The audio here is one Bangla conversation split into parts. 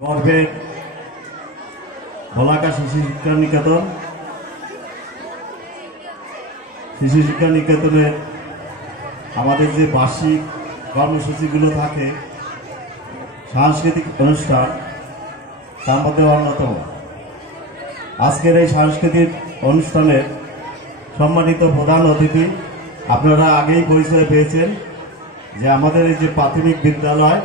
গর্বের ভোলাকা শিশু শিক্ষা নিকেতন শিশু শিক্ষা নিকেতনের আমাদের যে বার্ষিক কর্মসূচিগুলো থাকে, সাংস্কৃতিক অনুষ্ঠান, তার মধ্যে অন্যতম আজকের এই সাংস্কৃতিক অনুষ্ঠানের সম্মানিত প্রধান অতিথি। আপনারা আগেই পরিচয় পেয়েছেন যে আমাদের এই যে প্রাথমিক বিদ্যালয়,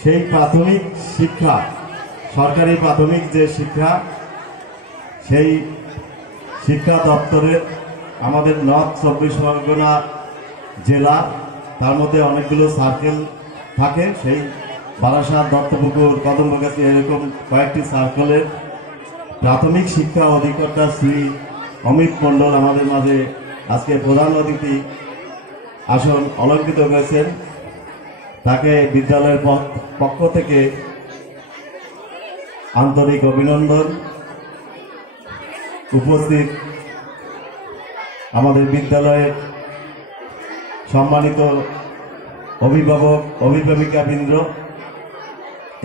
সেই প্রাথমিক শিক্ষা, সরকারি প্রাথমিক যে শিক্ষা, সেই শিক্ষা দপ্তরের আমাদের নর্থ 24 পরগনা জেলা, তার মধ্যে অনেকগুলো সার্কেল থাকে। সেই বারাসাত, দত্তপুকুর, কদমগাছি, এরকম কয়েকটি সার্কেলের প্রাথমিক শিক্ষা অধিকর্তা শ্রী অমিত মণ্ডল আমাদের মাঝে আজকে প্রধান অতিথি আসন অলঙ্কৃত করেছেন। তাকে বিদ্যালয়ের পক্ষ থেকে আন্তরিক অভিনন্দন। উপস্থিত আমাদের বিদ্যালয়ের সম্মানিত অভিভাবক, অভিভাবিকাবৃন্দ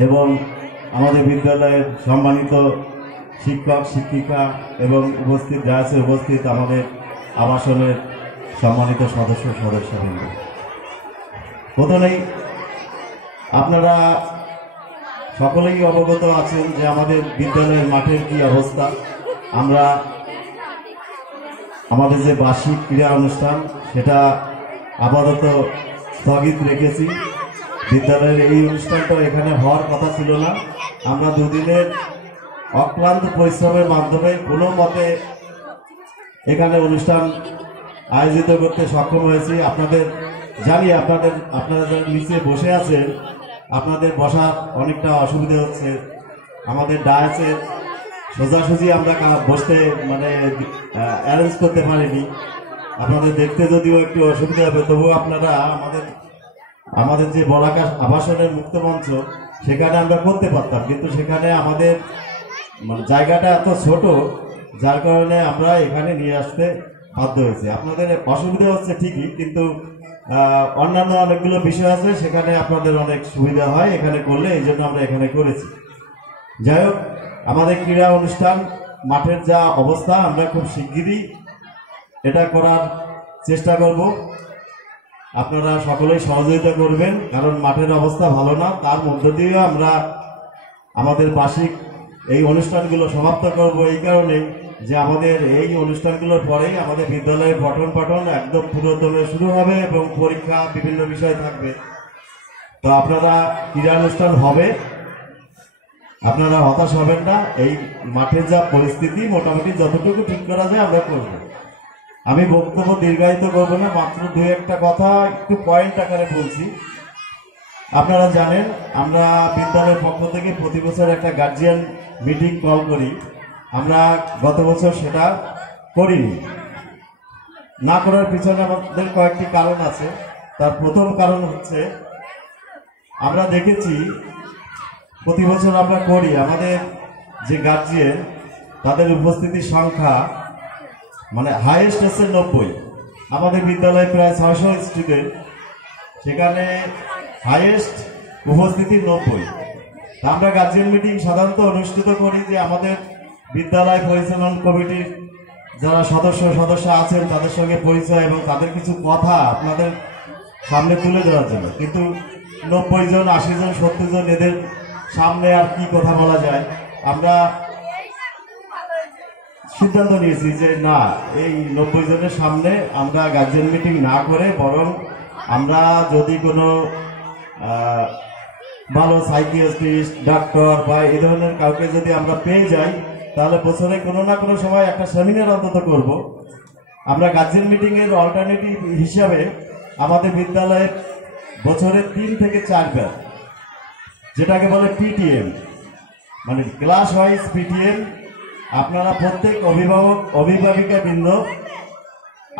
এবং আমাদের বিদ্যালয়ের সম্মানিত শিক্ষক, শিক্ষিকা এবং উপস্থিত আমাদের আবাসনের সম্মানিত সদস্যবৃন্দ। প্রথমেই আপনারা সকলেই অবগত আছেন যে আমাদের বিদ্যালয়ের মাঠের কি অবস্থা। আমরা আমাদের যে বার্ষিক ক্রীড়া অনুষ্ঠান, সেটা আপাতত স্থগিত রেখেছি। বিদ্যালয়ের এই অনুষ্ঠানটা এখানে হওয়ার কথা ছিল না। আমরা দুদিনের অক্লান্ত পরিশ্রমের মাধ্যমে কোনো মতে এখানে অনুষ্ঠান আয়োজিত করতে সক্ষম হয়েছি। আপনাদের জানি আপনারা নিচে বসে আছেন, আপনাদের বসার অনেকটা অসুবিধা হচ্ছে। আমাদের ডায়াসে সোজাসুজি আমরা বসতে অ্যারেঞ্জ করতে পারিনি। আপনাদের দেখতে যদিও একটু অসুবিধা হবে, তবুও আপনারা আমাদের যে বলাকা আবাসনের মুক্ত মঞ্চ, সেখানে আমরা করতে পারতাম, কিন্তু সেখানে আমাদের জায়গাটা এত ছোট, যার কারণে আমরা এখানে নিয়ে আসতে বাধ্য হয়েছি। আপনাদের অসুবিধা হচ্ছে ঠিকই, কিন্তু অন্যান্য অনেকগুলো বিষয় আছে, সেখানে আপনাদের অনেক সুবিধা হয় এখানে করলে, এই জন্য আমরা এখানে করেছি। যাই হোক, আমাদের ক্রীড়া অনুষ্ঠান মাঠের যা অবস্থা, আমরা খুব শিগগিরই এটা করার চেষ্টা করব। আপনারা সকলেই সহযোগিতা করবেন, কারণ মাঠের অবস্থা ভালো না। তার মধ্য দিয়ে আমরা আমাদের বার্ষিক এই অনুষ্ঠানগুলো সমাপ্ত করব এই কারণে যে আমাদের এই অনুষ্ঠানগুলোর পরেই আমাদের বিদ্যালয়ের পঠন পাঠন একদম পুরোদমে শুরু হবে এবং পরীক্ষা, বিভিন্ন বিষয় থাকবে। তো আপনারা ক্রীড়া অনুষ্ঠান হবে, আপনারা হতাশ হবেন না। এই মাঠের যা পরিস্থিতি, মোটামুটি যতটুকু ঠিক করা যায় আমরা করব। আমি বক্তব্য দীর্ঘায়িত করব না, মাত্র দু একটা কথা একটু পয়েন্ট আকারে বলছি। আপনারা জানেন, আমরা বিদ্যালয়ের পক্ষ থেকে প্রতি বছর একটা গার্জিয়ান মিটিং কল করি। আমরা গত বছর সেটা করিনি। না করার পিছনে আমাদের কয়েকটি কারণ আছে। তার প্রথম কারণ হচ্ছে, আমরা দেখেছি প্রতি বছর আমরা করি, আমাদের যে গার্জিয়ান, তাদের উপস্থিতির সংখ্যা হাইয়েস্ট হচ্ছে 90। আমাদের বিদ্যালয়ে প্রায় 600 স্টুডেন্ট, সেখানে হাইয়েস্ট উপস্থিতি 90। আমরা গার্জিয়ান মিটিং সাধারণত অনুষ্ঠিত করি যে আমাদের বিদ্যালয় পরিচালন কমিটির যারা সদস্য আছেন, তাদের সঙ্গে পরিচয় এবং তাদের কিছু কথা আপনাদের সামনে তুলে দেওয়ার জন্য। কিন্তু 90 জন, 80 জন, 70 জন, এদের সামনে আর কি কথা বলা যায়। আমরা সিদ্ধান্ত নিয়েছি যে না, এই 90 জনের সামনে আমরা গার্জিয়ান মিটিং না করে, বরং আমরা যদি কোনো ভালো সাইকিয়াট্রিস্ট, ডাক্তার বা এই ধরনের কাউকে যদি আমরা পেয়ে যাই, তাহলে বছরে কোনো না কোনো সময় একটা সেমিনার অন্তত করব। আমরা গার্জিয়ান মিটিং এর অল্টারনেটিভ হিসাবে আমাদের বিদ্যালয়ে বছরে 3 থেকে 4 বার, যেটাকে বলে পিটিএম, ক্লাস ওয়াইজ পিটিএম, আপনারা প্রত্যেক অভিভাবক, অভিভাবিকাবৃন্দ,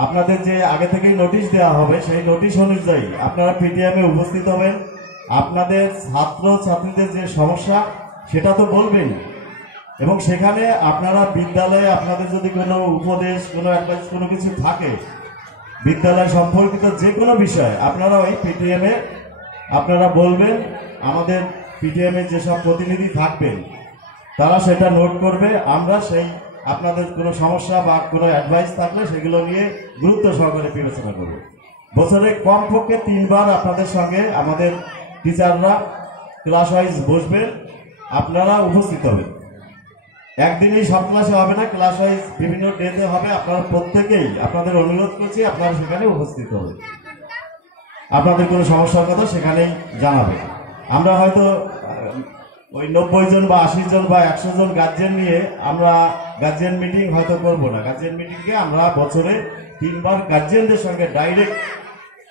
আপনাদের যে আগে থেকেই নোটিশ দেওয়া হবে, সেই নোটিশ অনুযায়ী আপনারা পিটিএমে উপস্থিত হবেন। আপনাদের ছাত্র ছাত্রীদের যে সমস্যা, সেটা তো বলবেন, এবং সেখানে আপনারা বিদ্যালয়ে আপনাদের যদি কোনো উপদেশ, কোনো অ্যাডভাইস, কোনো কিছু থাকে বিদ্যালয় সম্পর্কিত যে কোনো বিষয়, আপনারা ওই পিটিএমে আপনারা বলবেন আমাদের পিটিএম এর যেসব প্রতিনিধি থাকবেন তারা সেটা নোট করবে। আমরা সেই আপনাদের কোনো সমস্যা বা কোনো অ্যাডভাইস থাকলে সেগুলো নিয়ে গুরুত্ব সহকারে বিবেচনা করব। বছরে কমপক্ষে 3 বার আপনাদের সঙ্গে আমাদের টিচাররা ক্লাস ওয়াইজ বসবে, আপনারা উপস্থিত হবেন। একদিনই সব ক্লাসে হবে না, ক্লাস ওয়াইজ বিভিন্ন ডেতে হবে। আপনারা প্রত্যেকেই, আপনাদের অনুরোধ করছি, আপনারা সেখানে উপস্থিত হবেন। আপনাদের কোনো সমস্যার কথা সেখানেই জানাবেন। আমরা হয়তো ওই 90 জন বা 80 জন বা 100 জন গার্জিয়ান নিয়ে আমরা গার্জিয়ান মিটিং হয়তো করব না। গার্জিয়ান মিটিংকে আমরা বছরে 3 বার গার্জিয়ানদের সঙ্গে ডাইরেক্ট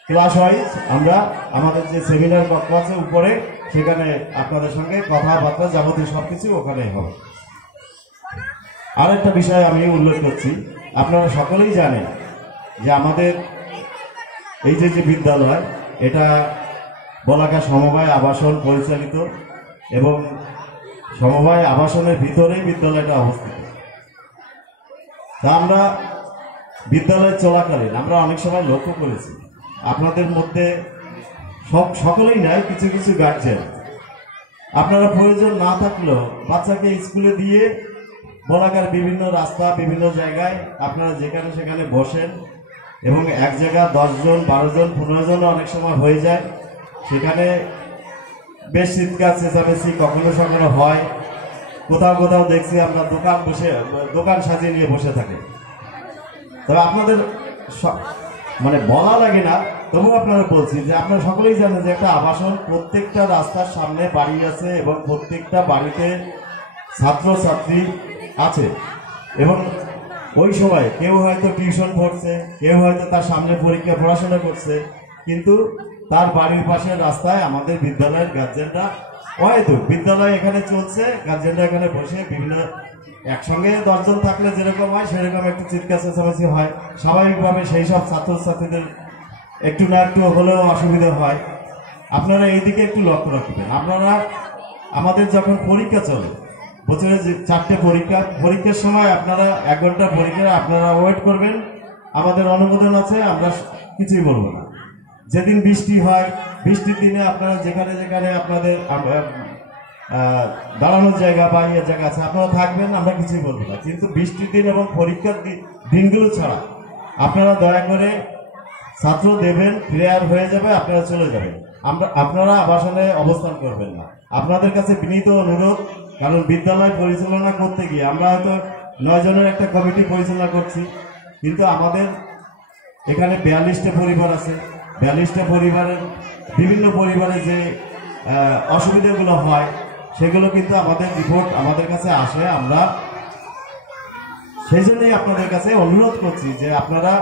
ক্লাস ওয়াইজ আমরা আমাদের যে সেমিনার কক্ষ আছে উপরে, সেখানে আপনাদের সঙ্গে কথাবার্তা যাবতীয় সবকিছু ওখানেই হবে। আরেকটা বিষয় আমি উল্লেখ করছি, আপনারা সকলেই জানেন যে আমাদের এই যে বিদ্যালয়, এটা বলাকা সমবায় আবাসন পরিচালিত এবং সমবায় আবাসনের ভিতরেই বিদ্যালয়টা অবস্থিত। তা আমরা বিদ্যালয় চলাকালীন আমরা অনেক সময় লক্ষ্য করেছি আপনাদের মধ্যে সকলেই নাই, কিছু কিছু গার্জেন আপনারা প্রয়োজন না থাকলেও বাচ্চাকে স্কুলে দিয়ে বলাকার বিভিন্ন রাস্তা বিভিন্ন জায়গায় আপনারা যেখানে সেখানে বসেন এবং এক জায়গায় 10 জন 12 জন 15 জন অনেক সময় হয়ে যায়। সেখানে বেশ চিৎকার চেঁচামেচি কখনো সখনো হয়। কোথাও কোথাও দেখছি আমরা দোকান সাজিয়ে নিয়ে বসে থাকি। তবে আপনাদের মানে বলা লাগে না, তবু আপনারা বলছি যে আপনারা সকলেই জানেন যে একটা আবাসন প্রত্যেকটা রাস্তার সামনে বাড়ি আছে এবং প্রত্যেকটা বাড়িতে ছাত্রছাত্রী আছে এবং ওই সময় কেউ হয়তো টিউশন পড়ছে, কেউ হয়তো তার সামনে পরীক্ষা পড়াশোনা করছে, কিন্তু তার বাড়ির পাশের রাস্তায় আমাদের বিদ্যালয়ের গার্জেনরা হয়তো বিদ্যালয় এখানে চলছে, গার্জেনরা এখানে বসে বিভিন্ন একসঙ্গে 10 জন থাকলে যেরকম হয় সেরকম একটু চিৎকার চেঁচামেচি হয়। স্বাভাবিকভাবে সেই সব ছাত্রছাত্রীদের একটু না একটু হলেও অসুবিধা হয়। আপনারা এইদিকে একটু লক্ষ্য রাখবেন। আপনারা আমাদের যখন পরীক্ষা চলে, বছরে যে 4টে পরীক্ষার সময় আপনারা 1 ঘন্টা পরীক্ষা আপনারা ওয়েট করবেন। আমাদের অনুমোদন আছে, আমরা কিছুই বলবো না। যেদিন বৃষ্টি হয়, বৃষ্টির দিনে আপনারা যেখানে যেখানে আপনাদের দাঁড়ানোর জায়গা বা ইয়ে জায়গা আছে আপনারা থাকবেন, আমরা কিছুই বলবো না। কিন্তু বৃষ্টির দিন এবং পরীক্ষার দিনগুলো ছাড়া আপনারা দয়া করে ছাত্র দেবেন, প্রেয়ার হয়ে যাবে, আপনারা চলে যাবেন। আপনারা আবাসনে অবস্থান করবেন না। আপনাদের কাছে বিনীত অনুরোধ, কারণ বিদ্যালয় পরিচালনা করতে গিয়ে আমরা হয়তো 9 জনের একটা কমিটি পরিচালনা করছি, কিন্তু আমাদের এখানে 42টা পরিবার আছে। 42টা পরিবারের বিভিন্ন পরিবারে যে অসুবিধাগুলো হয় সেগুলো কিন্তু আমাদের রিপোর্ট আমাদের কাছে আসে। আমরা সেই জন্যই আপনাদের কাছে অনুরোধ করছি যে আপনারা